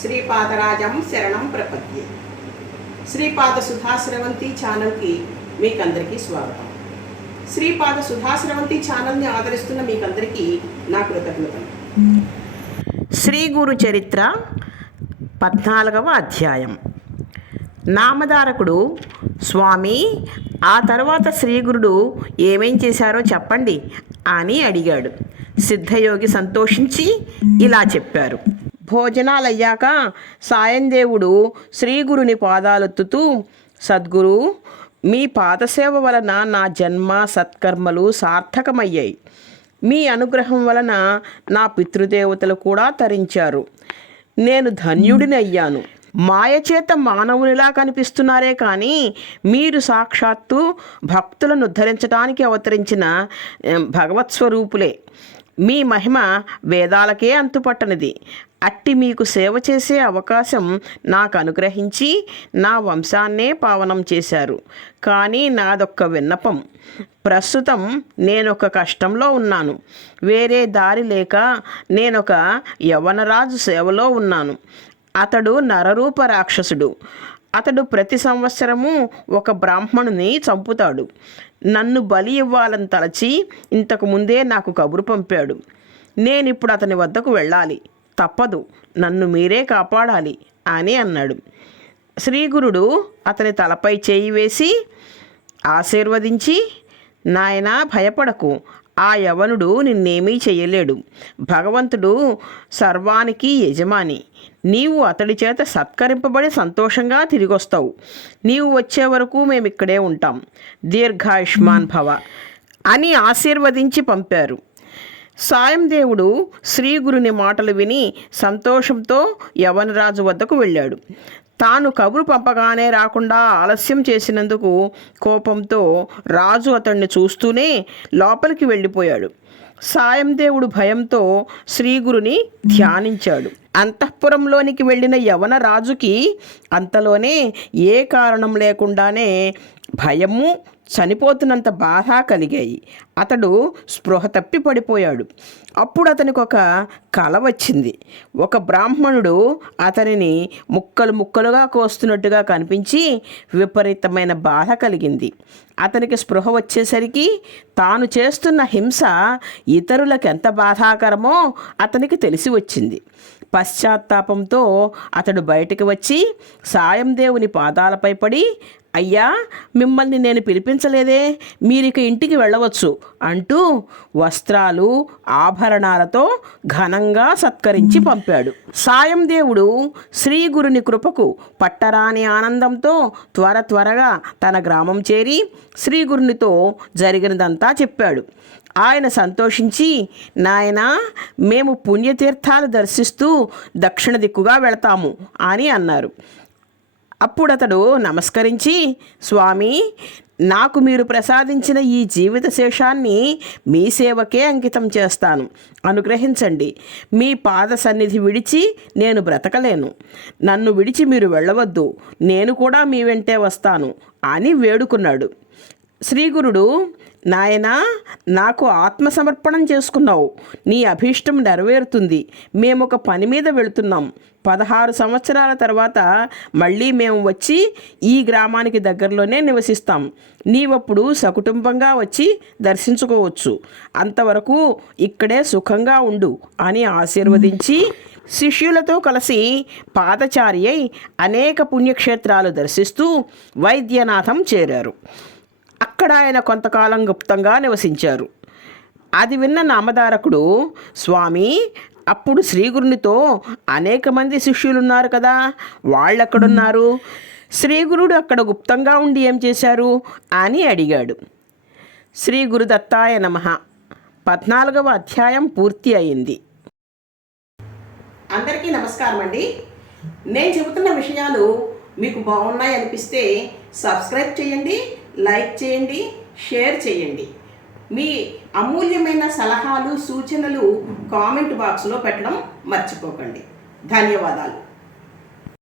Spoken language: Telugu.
శ్రీపాదరాజం శరణం ప్రపద్యే. శ్రీపాద సుధాశ్రవంతి ఛానల్కి మీకందరికీ స్వాగతం. శ్రీపాద సుధాశ్రవంతి ఛానల్ని ఆదరిస్తున్న మీకందరికీ నా కృతజ్ఞతలు. శ్రీ గురు చరిత్ర పద్నాలుగవ అధ్యాయం. నామధారకుడు స్వామి ఆ తర్వాత శ్రీగురుడు ఏమేం చేశారో చెప్పండి అని అడిగాడు. సిద్ధయోగి సంతోషించి ఇలా చెప్పారు. భోజనాలయ్యాక సాయందేవుడు శ్రీగురుని పాదాలెత్తుతూ సద్గురు మీ పాదసేవ వలన నా జన్మ సత్కర్మలు సార్థకమయ్యాయి. మీ అనుగ్రహం వలన నా పితృదేవతలు కూడా తరించారు. నేను ధన్యుడిని అయ్యాను. మాయచేత మానవునిలా కనిపిస్తున్నారే కానీ మీరు సాక్షాత్తు భక్తులను ఉద్ధరించడానికి అవతరించిన భగవత్ స్వరూపులే మీ మహిమ వేదాలకే అంతుపట్టనిది. అట్టి మీకు సేవ చేసే అవకాశం నాకు అనుగ్రహించి నా వంశాన్నే పావనం చేశారు. కానీ నాదొక్క విన్నపం. ప్రస్తుతం నేనొక కష్టంలో ఉన్నాను. వేరే దారి లేక నేనొక యవనరాజు సేవలో ఉన్నాను. అతడు నరరూప రాక్షసుడు. అతడు ప్రతి సంవత్సరము ఒక బ్రాహ్మణుని చంపుతాడు. నన్ను బలి ఇవ్వాలని తలచి ఇంతకు ముందే నాకు కబురు పంపాడు. నేనిప్పుడు అతని వద్దకు వెళ్ళాలి. తప్పదు. నన్ను మీరే కాపాడాలి అని అన్నాడు. శ్రీగురుడు అతని తలపై చేయి వేసి ఆశీర్వదించి నాయనా భయపడకు. ఆ యవనుడు నిన్నేమీ చేయలేడు. భగవంతుడు సర్వానికి యజమాని. నీవు అతడి చేత సత్కరింపబడి సంతోషంగా తిరిగొస్తావు. నీవు వచ్చే వరకు మేము ఇక్కడే ఉంటాం. దీర్ఘాయుష్మాన్ భవ అని ఆశీర్వదించి పంపారు. సాయం దేవుడు శ్రీగురుని మాటలు విని సంతోషంతో యవనరాజు వద్దకు వెళ్ళాడు. తాను కబురు పంపగానే రాకుండా ఆలస్యం చేసినందుకు కోపంతో రాజు అతన్ని చూస్తూనే లోపలికి వెళ్ళిపోయాడు. సాయం దేవుడు భయంతో శ్రీగురుని ధ్యానించాడు. అంతఃపురంలోనికి వెళ్ళిన యవన రాజుకి అంతలోనే ఏ కారణం లేకుండానే భయము చనిపోతున్నంత బాధ కలిగాయి. అతడు స్పృహ తప్పి పడిపోయాడు. అప్పుడు అతనికి ఒక కల వచ్చింది. ఒక బ్రాహ్మణుడు అతనిని ముక్కలు ముక్కలుగా కోస్తున్నట్టుగా కనిపించి విపరీతమైన బాధ కలిగింది. అతనికి స్పృహ వచ్చేసరికి తాను చేస్తున్న హింస ఇతరులకు ఎంత బాధాకరమో అతనికి తెలిసి వచ్చింది. పశ్చాత్తాపంతో అతడు బయటికి వచ్చి సాయం దేవుని పాదాలపై పడి అయ్యా మిమ్మల్ని నేను పిలిపించలేదే మీరిక ఇంటికి వెళ్ళవచ్చు అంటూ వస్త్రాలు ఆభరణాలతో ఘనంగా సత్కరించి పంపాడు. సాయం దేవుడు శ్రీ గురుని కృపకు పట్టరాని ఆనందంతో త్వర త్వరగా తన గ్రామం చేరి శ్రీ గురునితో జరిగినదంతా చెప్పాడు. ఆయన సంతోషించి నాయన మేము పుణ్యతీర్థాలు దర్శిస్తూ దక్షిణ దిక్కుగా వెళతాము అని అన్నారు. అప్పుడు అతడు నమస్కరించి స్వామి నాకు మీరు ప్రసాదించిన ఈ జీవిత శేషాన్ని మీ సేవకే అంకితం చేస్తాను. అనుగ్రహించండి. మీ పాద సన్నిధి విడిచి నేను బ్రతకలేను. నన్ను విడిచి మీరు వెళ్ళవద్దు. నేను కూడా మీ వెంటే వస్తాను అని వేడుకున్నాడు. శ్రీగురుడు నాయనా నాకు ఆత్మసమర్పణం చేసుకున్నావు. నీ అభీష్టం నెరవేరుతుంది. మేము ఒక పని మీద వెళుతున్నాం. పదహారు సంవత్సరాల తర్వాత మళ్ళీ మేము వచ్చి ఈ గ్రామానికి దగ్గరలోనే నివసిస్తాం. నీవప్పుడు సకుటుంబంగా వచ్చి దర్శించుకోవచ్చు. అంతవరకు ఇక్కడే సుఖంగా ఉండు అని ఆశీర్వదించి శిష్యులతో కలిసి పాదచారి అయి అనేక పుణ్యక్షేత్రాలు దర్శిస్తూ వైద్యనాథం చేరారు. అక్కడ ఆయన కొంతకాలం గుప్తంగా నివసించారు. అది విన్న నామధారకుడు స్వామి అప్పుడు శ్రీగురునితో అనేక మంది శిష్యులున్నారు కదా వాళ్ళెక్కడున్నారు? శ్రీగురుడు అక్కడ గుప్తంగా ఉండి ఏం చేశారు? అని అడిగాడు. శ్రీ గురుదత్తాయ నమ. పద్నాలుగవ అధ్యాయం పూర్తి అయింది. అందరికీ నమస్కారం అండి నేను చెబుతున్న విషయాలు మీకు బాగున్నాయి అనిపిస్తే సబ్స్క్రైబ్ చేయండి లైక్ చేయండి షేర్ చేయండి. మీ అమూల్యమైన సలహాలు సూచనలు కామెంట్ బాక్స్లో పెట్టడం మర్చిపోకండి. ధన్యవాదాలు.